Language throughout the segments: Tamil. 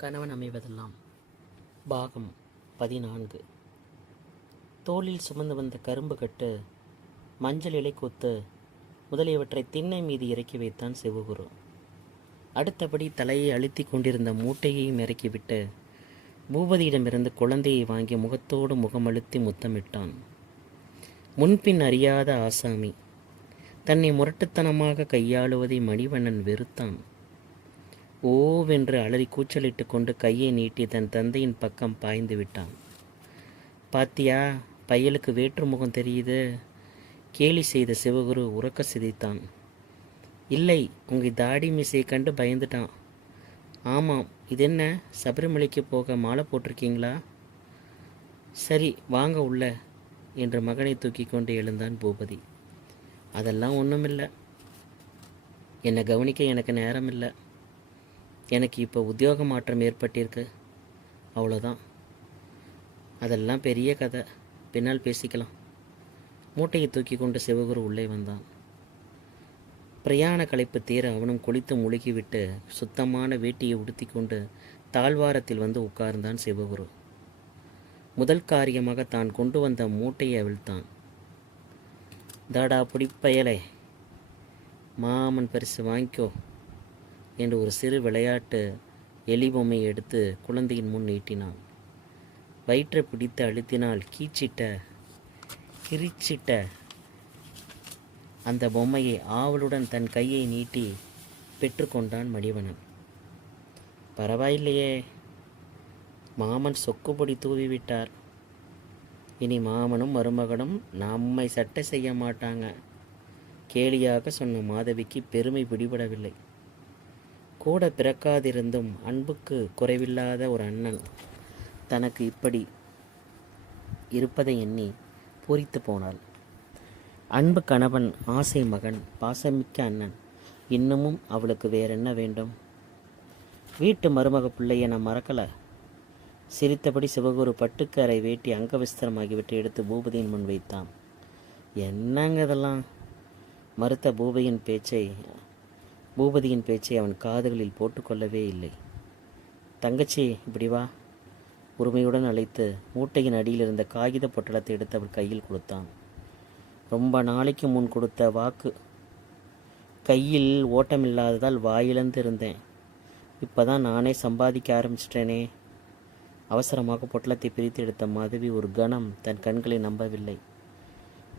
கணவன் அமைவதெல்லாம் பாகம் 14. தோளில் சுமந்து வந்த கரும்பு கட்டு, மஞ்சள் இலை கொத்து முதலியவற்றை திண்ணை மீது இறக்கி வைத்தான் சிவகுரு. அடுத்தபடி தலையை அழுத்தி கொண்டிருந்த மூட்டையையும் இறக்கிவிட்டு பூபதியிடமிருந்து குழந்தையை வாங்கி முகத்தோடு முகமழுத்தி முத்தமிட்டான். முன்பின் அறியாத ஆசாமி தன்னை முரட்டுத்தனமாக கையாளுவதை மணிவண்ணன் வெறுத்தான். ஓவென்று அலறி கூச்சலிட்டு கொண்டு கையை நீட்டி தன் தந்தையின் பக்கம் பாய்ந்து விட்டான். பாத்தியா, பையலுக்கு வேற்று முகம் தெரியுது? கேலி செய்த சிவகுரு உறக்க சிதைத்தான். இல்லை, உங்கள் தாடி மீசையை கண்டு பயந்துட்டான். ஆமாம், இதென்ன சபரிமலைக்கு போக மாலை போட்டிருக்கீங்களா? சரி வாங்க உள்ள என்று மகனை தூக்கி கொண்டு எழுந்தான் பூபதி. அதெல்லாம் ஒன்றுமில்லை, என்னை கவனிக்க எனக்கு நேரம் இல்லை. எனக்கு இப்போ உத்தியோக மாற்றம் ஏற்பட்டிருக்கு, அவ்வளோதான். அதெல்லாம் பெரிய கதை, பின்னால் பேசிக்கலாம். மூட்டையை தூக்கி கொண்டு சிவகுரு உள்ளே வந்தான். பிரயாண களைப்பு தீர அவனும் குளித்து முழுகிவிட்டு சுத்தமான வேட்டியை உடுத்தி கொண்டு தாழ்வாரத்தில் வந்து உட்கார்ந்தான் சிவகுரு. முதல் காரியமாக தான் கொண்டு வந்த மூட்டையை அவிழ்த்தான். தாடா புடிப்பயலே, மாமன் பரிசு வாங்கிக்கோ என்று ஒரு சிறு விளையாட்டு எலி பொம்மையை எடுத்து குழந்தையின் முன் நீட்டினான். வயிற்றை பிடித்து அழுத்தினால் கிரிச்சிட்ட அந்த பொம்மையை ஆவலுடன் தன் கையை நீட்டி பெற்றுக்கொண்டான் மணிவண்ணன். பரவாயில்லையே, மாமன் சொக்குப்பொடி தூவிவிட்டார். இனி மாமனும் மருமகனும் நம்மை சட்டை செய்ய மாட்டாங்க. கேலியாக சொன்ன மாதவிக்கு பெருமை பிடிபடவில்லை. கூட பிறக்காதிருந்தும் அன்புக்கு குறைவில்லாத ஒரு அண்ணன் தனக்கு இப்படி இருப்பதை எண்ணி பூரித்து போனாள். அன்பு கணவன், ஆசை மகன், பாசமிக்க அண்ணன், இன்னமும் அவளுக்கு வேறென்ன வேண்டும்? வீட்டு மருமக பிள்ளையை நான் மறக்கலை. சிரித்தபடி சிவகுரு பட்டுக்கரை வேட்டி அங்கவிஸ்திரமாகிவிட்டு எடுத்து பூபதியின் முன் வைத்தான். என்னங்க இதெல்லாம்? மறுத்த பூபதியின் பேச்சை அவன் காதுகளில் போட்டுக்கொள்ளவே இல்லை. தங்கச்சி, இப்படி வா. உரிமையுடன் அழைத்து மூட்டையின் அடியில் இருந்த காகித பொட்டலத்தை எடுத்து அவள் கையில் கொடுத்தான். ரொம்ப நாளைக்கு முன் கொடுத்த வாக்கு. கையில் ஓட்டமில்லாததால் வாயிழந்து இருந்தேன். இப்போ தான் நானே சம்பாதிக்க ஆரம்பிச்சிட்டேனே. அவசரமாக பொட்டலத்தை பிரித்து எடுத்த மாதவி ஒரு கணம் தன் கண்களை நம்பவில்லை.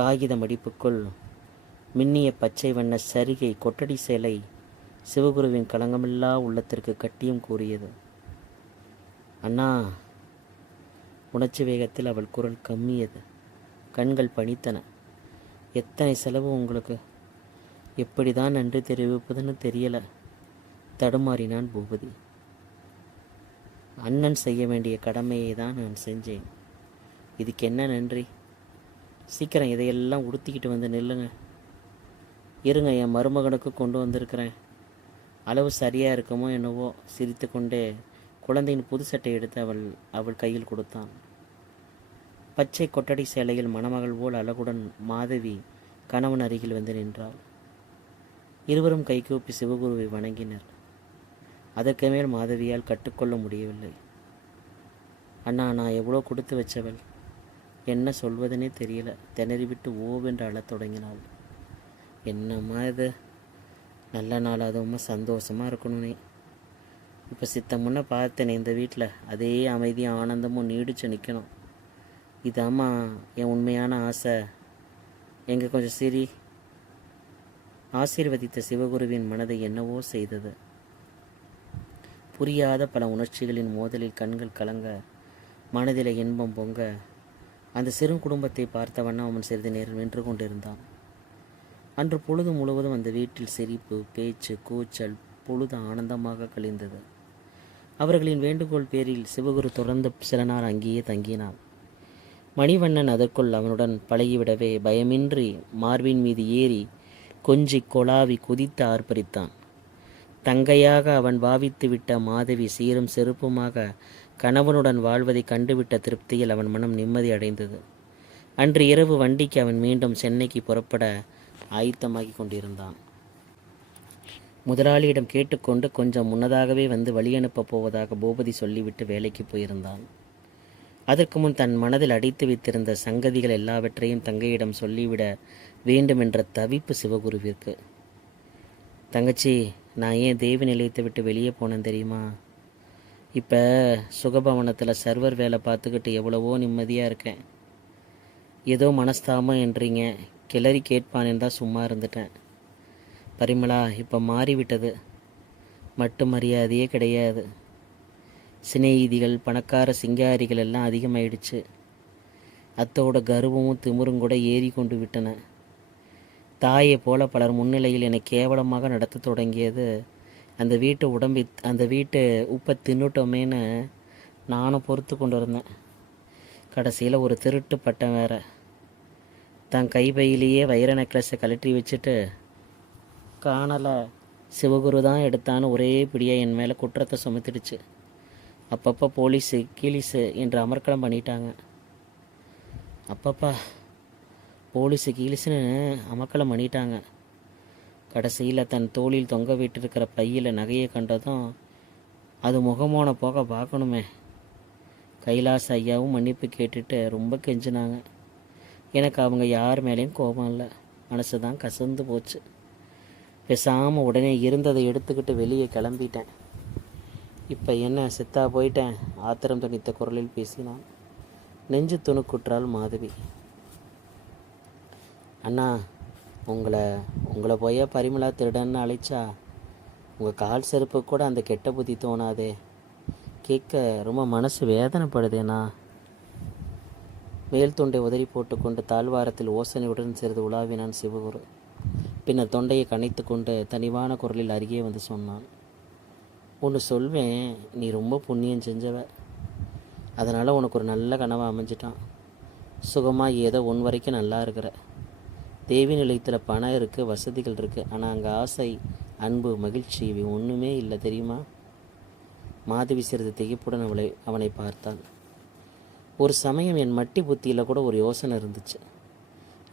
காகித மடிப்புக்குள் மின்னிய பச்சை வண்ண சரிகை கொட்டடி சேலை சிவகுருவின் களங்கமில்லா உள்ளத்திற்கு கட்டியும் கூறியது. அண்ணா. உணர்ச்சி வேகத்தில் அவள் குரல் கம்மியது. கண்கள் பணித்தன. எத்தனை செலவு உங்களுக்கு? எப்படி தான் நன்றி தெரிவிப்பதுன்னு தெரியல, தடுமாறினான் பூபதி. அண்ணன் செய்ய வேண்டிய கடமையை தான் நான் செஞ்சேன். இதுக்கு என்ன நன்றி? சீக்கிரம் இதையெல்லாம் உடுத்திக்கிட்டு வந்து நில்லுங்க. இருங்க, என் மருமகனுக்கு கொண்டு வந்திருக்கிறேன். அளவு சரியாக இருக்குமோ என்னவோ. சிரித்து கொண்டே குழந்தையின் புது சட்டை எடுத்து அவள் கையில் கொடுத்தான். பச்சை கொட்டடி சேலையில் மணமகள் போல் அழகுடன் மாதவி கணவன் அருகில் வந்து நின்றாள். இருவரும் கைகூப்பி சிவகுருவை வணங்கினர். அதற்கு மேல் மாதவியால் கற்றுக்கொள்ள முடியவில்லை. அண்ணா, நான் எவ்வளோ கொடுத்து வச்சவள், என்ன சொல்வதனே தெரியல. திணறிவிட்டு ஓவென்று அழத் தொடங்கினாள். என்னம்மா இது, நல்ல நாள், அதுவும் சந்தோஷமாக இருக்கணும். நீ இப்போ சித்த முன்ன பார்த்தேனே இந்த வீட்டில், அதே அமைதியும் ஆனந்தமும் நீடிச்சு நிற்கணும். இதாம்மா என் உண்மையான ஆசை. எங்கே கொஞ்சம் சிரி. ஆசீர்வதித்த சிவகுருவின் மனதை என்னவோ செய்தது. புரியாத பல உணர்ச்சிகளின் மோதலில் கண்கள் கலங்க, மனதில் இன்பம் பொங்க, அந்த சிறு குடும்பத்தை பார்த்தவண்ணா அவன் சிறிது நேரம் நின்று கொண்டிருந்தான். அன்று பொழுது முழுவதும் அந்த வீட்டில் சிரிப்பு, பேச்சு, கூச்சல், பொழுது ஆனந்தமாக கழிந்தது. அவர்களின் வேண்டுகோள் பேரில் சிவகுரு தொடர்ந்து சில நாள் அங்கேயே தங்கினான். மணிவண்ணன் அதற்குள் அவனுடன் பழகிவிடவே பயமின்றி மார்பின் மீது ஏறி கொஞ்சி கொலாவி குதித்து ஆர்ப்பரித்தான். தங்கையாக அவன் பாவித்து விட்ட மாதவி சீரும் செருப்புமாக கணவனுடன் வாழ்வதை கண்டுவிட்ட திருப்தியில் அவன் மனம் நிம்மதி அடைந்தது. அன்று இரவு வண்டிக்கு அவன் மீண்டும் சென்னைக்கு புறப்பட ஆயத்தமாகி கொண்டிருந்தான். முதலாளியிடம் கேட்டுக்கொண்டு கொஞ்சம் முன்னதாகவே வந்து வழியனுப்பப் போவதாக பூபதி சொல்லிவிட்டு வேலைக்கு போயிருந்தான். அதற்கு முன் தன் மனதில் அடைத்து வைத்திருந்த சங்கதிகள் எல்லாவற்றையும் தங்கையிடம் சொல்லிவிட வேண்டுமென்ற தவிப்பு சிவகுருவிற்கு. தங்கச்சி, நான் ஏன் தேவி நிலையத்தை விட்டு வெளியே போனேன் தெரியுமா? இப்போ சுகபவனத்தில் சர்வர் வேலை பார்த்துக்கிட்டு எவ்வளவோ நிம்மதியாக இருக்கேன். ஏதோ மனஸ்தாபம் என்றீங்க, கிளறி கேட்பானேன்னு தான் சும்மா இருந்துட்டேன். பரிமளா, இப்போ மாறிவிட்டது. மட்டு மரியாதையே கிடையாது. சிநேகிதிகள், பணக்கார சிங்காரிகள் எல்லாம் அதிகமாயிடுச்சு. அத்தோட கர்வமும் திமிரும் கூட ஏறி கொண்டு விட்டன. தாயை போல பலர் முன்னிலையில் என்னை கேவலமாக நடத்த தொடங்கியது அந்த வீட்டு உப்பை தின்னுட்டோமேன்னு நானும் பொறுத்து கொண்டு இருந்தேன். கடைசியில் ஒரு திருட்டு பட்டம் வேற. தன் கைப்பையிலேயே வைர நெக்லஸை கழட்டி வச்சுட்டு காணலை, சிவகுரு தான் எடுத்தான்னு ஒரே பிடியாக என் மேலே குற்றத்தை சுமத்திடுச்சு. அப்பப்போ போலீஸு கீலீஸு என்று அமர்க்களம் பண்ணிட்டாங்க. போலீஸு கீலீஸுன்னு அமர்க்களம் பண்ணிட்டாங்க. கடைசியில் தன் தோளில் தொங்க விட்டிருக்கிற பையில் நகையை கண்டதும் அது முகமோன போக பார்க்கணுமே. கைலாஸ் ஐயாவும் மன்னிப்பு கேட்டுட்டு ரொம்ப கெஞ்சினாங்க. எனக்கு அவங்க யார் மேலேயும் கோபம் இல்லை, மனசு தான் கசந்து போச்சு. பேசாமல் உடனே இருந்ததை எடுத்துக்கிட்டு வெளியே கிளம்பிட்டேன். இப்போ என்ன செத்தா போயிட்டேன்? ஆத்திரம் துணித்த குரலில் பேசினான். நெஞ்சு துணுக்குற்றாள் மாதவி. அண்ணா, உங்களை போய் பரிமளா திருடன்னு அழைச்சா உங்கள் கால் செருப்பு கூட அந்த கெட்ட புத்தி தோணாதே. கேட்க ரொம்ப மனசு வேதனைப்படுதேண்ணா. மேல் தொண்டை உதறி போட்டுக்கொண்டு தாழ்வாரத்தில் ஓசனையுடன் சிறிது உலாவினான் சிவகுரு. பின்னர் தொண்டையை கனைத்து கொண்டு தனிவான குரலில் அருகே வந்து சொன்னான். ஒன்று சொல்வேன், நீ ரொம்ப புண்ணியம் செஞ்சவ. அதனால் உனக்கு ஒரு நல்ல கனவை அமைஞ்சிட்டான். சுகமாக ஏதோ ஒன் வரைக்கும் நல்லா இருக்கிற. தேவி நிலையத்தில் பணம் இருக்குது, வசதிகள் இருக்குது. ஆனால் அங்கே ஆசை, அன்பு, மகிழ்ச்சி இவை ஒன்றுமே இல்லை தெரியுமா? மாதவி சிறிது திகைப்புடன் அவனை பார்த்தான். ஒரு சமயம் என் மட்டி புத்தியில் கூட ஒரு யோசனை இருந்துச்சு.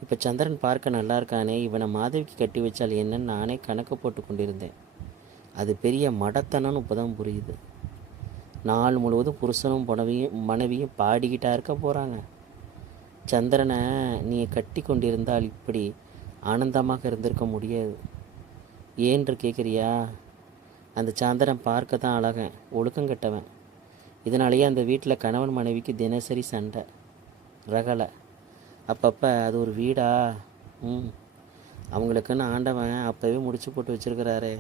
இப்போ சந்திரன் பார்க்க நல்லா இருக்கானே, இவனை மாதவிக்கு கட்டி வச்சால் என்னன்னு நானே கணக்கு போட்டு கொண்டிருந்தேன். அது பெரிய மடத்தனன்னு இப்போ தான் புரியுது. நாள் முழுவதும் புருஷனும் மனைவியும் பாடிக்கிட்டா இருக்க போகிறாங்க. சந்திரனை நீ கட்டி கொண்டிருந்தால் இப்படி ஆனந்தமாக இருந்திருக்க முடியாது. ஏன்று கேட்குறியா? அந்த சந்திரன் பார்க்க தான் அழகன், ஒழுக்கங்கட்டவன். இதனாலேயே அந்த வீட்டில் கணவன் மனைவிக்கு தினசரி சண்டை, ரகலை. அப்பப்போ அது ஒரு வீடா? அவங்களுக்குன்னு ஆண்டவன் அப்போவே முடிச்சு போட்டு வச்சுருக்கிறாரே.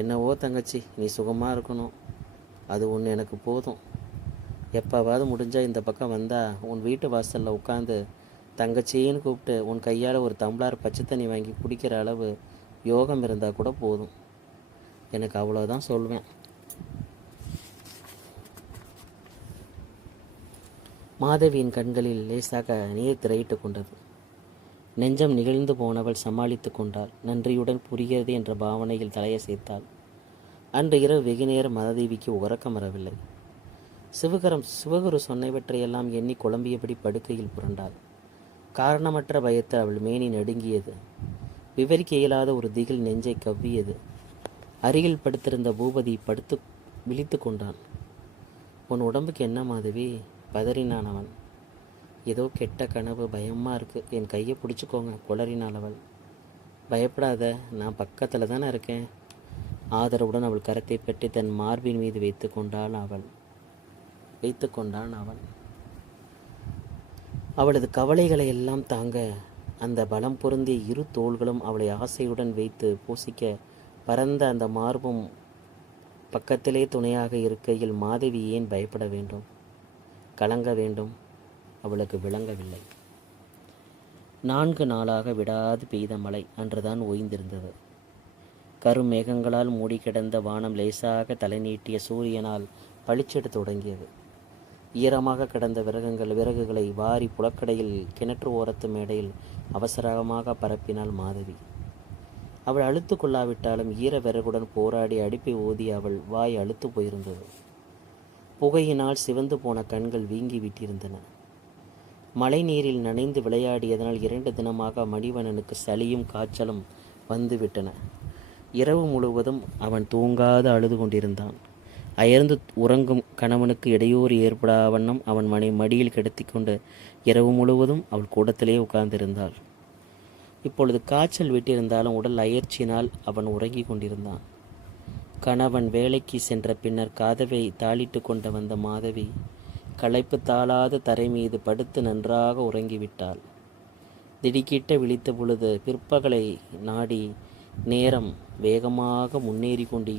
என்னவோ தங்கச்சி, நீ சுகமாக இருக்கணும், அது ஒன்று எனக்கு போதும். எப்போவாவது முடிஞ்சால் இந்த பக்கம் வந்தால் உன் வீட்டு வாசலில் உட்காந்து தங்கச்சின்னு கூப்பிட்டு உன் கையால் ஒரு டம்ளர் பச்சை தண்ணி வாங்கி குடிக்கிற அளவு யோகம் இருந்தால் கூட போதும். எனக்கு அவ்வளோதான் சொல்வேன். மாதவியின் கண்களில் லேசாக நீர் திரையிட்டு கொண்டது. நெஞ்சம் நிகழ்ந்து போனவள் சமாளித்து கொண்டாள். நன்றியுடன் புரிகிறது என்ற பாவனையில் தலையை சேர்த்தாள். அன்று இரவு வெகுநேரம் மாதேவிக்கு உறக்கம் வரவில்லை. சிவகுரு சொன்னவற்றையெல்லாம் எண்ணி குழம்பியபடி படுக்கையில் புரண்டாள். காரணமற்ற பயத்தில் அவள் மேனி நடுங்கியது. விவரிக்க இயலாத ஒரு திகில் நெஞ்சை கவ்வியது. அருகில் படுத்திருந்த பூபதி விழித்து கொண்டான். உன் உடம்புக்கு என்ன மாதவி? பதறினான் அவன். ஏதோ கெட்ட கனவு, பயமாக இருக்குது, என் கையை பிடிச்சிக்கோங்க, குளறினாள் அவள். பயப்படாத, நான் பக்கத்தில் தானே இருக்கேன். ஆதரவுடன் அவள் கரத்தை பற்றி தன் மார்பின் மீது வைத்து கொண்டான் அவன். அவளது கவலைகளை எல்லாம் தாங்க அந்த பலம் பொருந்திய இரு தோள்களும் அவளை ஆசையுடன் வைத்து பூசிக்க பரந்த அந்த மார்பும் பக்கத்திலே துணையாக இருக்கையில் மாதவி ஏன் பயப்பட வேண்டும், கலங்க வேண்டும்? அவளுக்கு விளங்கவில்லை. 4 நாளாக விடாது பெய்த மழை அன்றுதான் ஓய்ந்திருந்தது. கருமேகங்களால் மூடி கிடந்த வானம் லேசாக தலை நீட்டிய சூரியனால் பளிச்சிட தொடங்கியது. ஈரமாக கிடந்த விறகுகளை வாரி புலக்கடையில் கிணற்று ஓரத்து மேடையில் அவசரமாக பரப்பினாள் மாதவி. அவள் அழுத்து கொள்ளாவிட்டாலும் ஈர விறகுடன் போராடி அடுப்பை ஊதி அவள் வாய் அழுத்து போயிருந்தது. புகையினால் சிவந்து போன கண்கள் வீங்கி விட்டிருந்தன. மழை நீரில் நனைந்து விளையாடியதனால் 2 தினமாக மணிவண்ணனுக்கு சளியும் காய்ச்சலும் வந்துவிட்டன. இரவு முழுவதும் அவன் தூங்காது அழுது கொண்டிருந்தான். அயர்ந்து உறங்கும் கணவனுக்கு இடையூறு ஏற்படா வண்ணம் அவன் மடியில் கிடத்தி கொண்டு இரவு முழுவதும் அவள் கூடத்திலே உட்கார்ந்திருந்தாள். இப்பொழுது காய்ச்சல் விட்டிருந்தாலும் உடல் அயற்சியினால் அவன் உறங்கி கொண்டிருந்தான். கணவன் வேலைக்கு சென்ற பின்னர் கதவை தாளிட்டு கொண்டு வந்த மாதவி களைப்பு தாளாத தரை மீது படுத்து நன்றாக உறங்கிவிட்டாள். திடுக்கிட்ட விழித்த பொழுது பிற்பகலை நாடி நேரம் வேகமாக முன்னேறி கொண்டு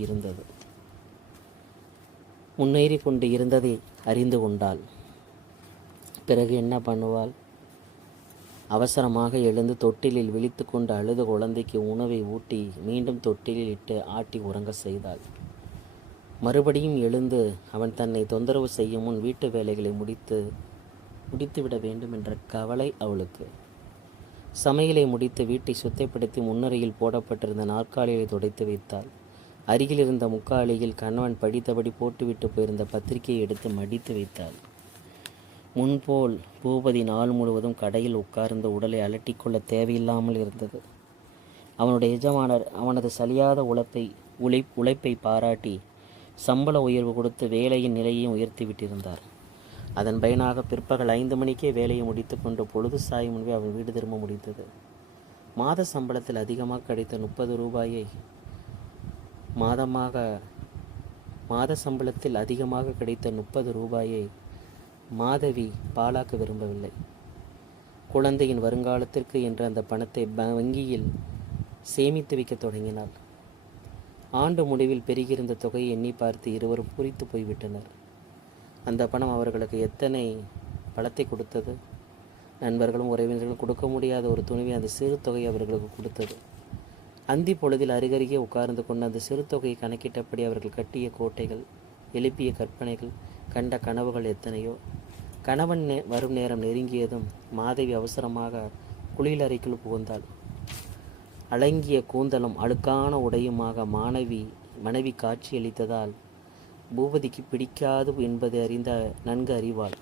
இருந்ததை அறிந்து கொண்டாள். பிறகு என்ன பண்ணுவாள்? அவசரமாக எழுந்து தொட்டிலில் விழித்து கொண்டு அழுத குழந்தைக்கு உணவை ஊட்டி மீண்டும் தொட்டிலில் இட்டு ஆட்டி உறங்க செய்தாள். மறுபடியும் எழுந்து அவன் தன்னை தொந்தரவு செய்யும் முன் வீட்டு வேலைகளை முடித்துவிட வேண்டும் என்ற கவலை அவளுக்கு. சமையலை முடித்து வீட்டை சுத்தப்படுத்தி முன்னறையில் போடப்பட்டிருந்த நாற்காலியை துடைத்து வைத்தாள். அருகில் இருந்த முக்காலியில் கணவன் படித்தபடி போட்டுவிட்டு போயிருந்த பத்திரிகையை எடுத்து மடித்து வைத்தாள். முன்போல் பூபதி நாள் முழுவதும் கடையில் உட்கார்ந்த உடலை அலட்டிக்கொள்ள தேவையில்லாமல் இருந்தது. அவனுடைய எஜமானர் அவனது சலியாத உழைப்பை பாராட்டி சம்பள உயர்வு கொடுத்து வேலையின் நிலையையும் உயர்த்தி விட்டிருந்தார். அதன் பயனாக பிற்பகல் 5 மணிக்கே வேலையை முடித்து கொண்டு பொழுது சாயும் முன்பே அவன் வீடு திரும்ப முடிந்தது. மாத சம்பளத்தில் அதிகமாக கிடைத்த 30 ரூபாயை மாத சம்பளத்தில் அதிகமாக கிடைத்த 30 ரூபாயை மாதவி பாழாக்க விரும்பவில்லை. குழந்தையின் வருங்காலத்திற்கு என்று அந்த பணத்தை வங்கியில் சேமித்து வைக்க தொடங்கினாள். ஆண்டு முடிவில் பெருகியிருந்த தொகையை எண்ணி பார்த்து இருவரும் பூரித்து போய்விட்டனர். அந்த பணம் அவர்களுக்கு எத்தனை பலத்தை கொடுத்தது! நண்பர்களும் உறவினர்களும் கொடுக்க முடியாத ஒரு துணிவை அந்த சிறு தொகை அவர்களுக்கு கொடுத்தது. அந்தி பொழுதில் அருகருகே உட்கார்ந்து கொண்டு அந்த சிறு தொகையை கணக்கிட்டபடி அவர்கள் கட்டிய கோட்டைகள், எழுப்பிய கற்பனைகள், கண்ட கனவுகள் எத்தனையோ. கணவன் வரும் நேரம் நெருங்கியதும் மாதவி அவசரமாக குளியலறைக்குள் புகுந்தாள். அலங்கிய கூந்தலும் அழுக்கான உடையுமாக மனைவி காட்சியளித்ததால் பூபதிக்கு பிடிக்காது என்பதை நன்கு அறிவாள்.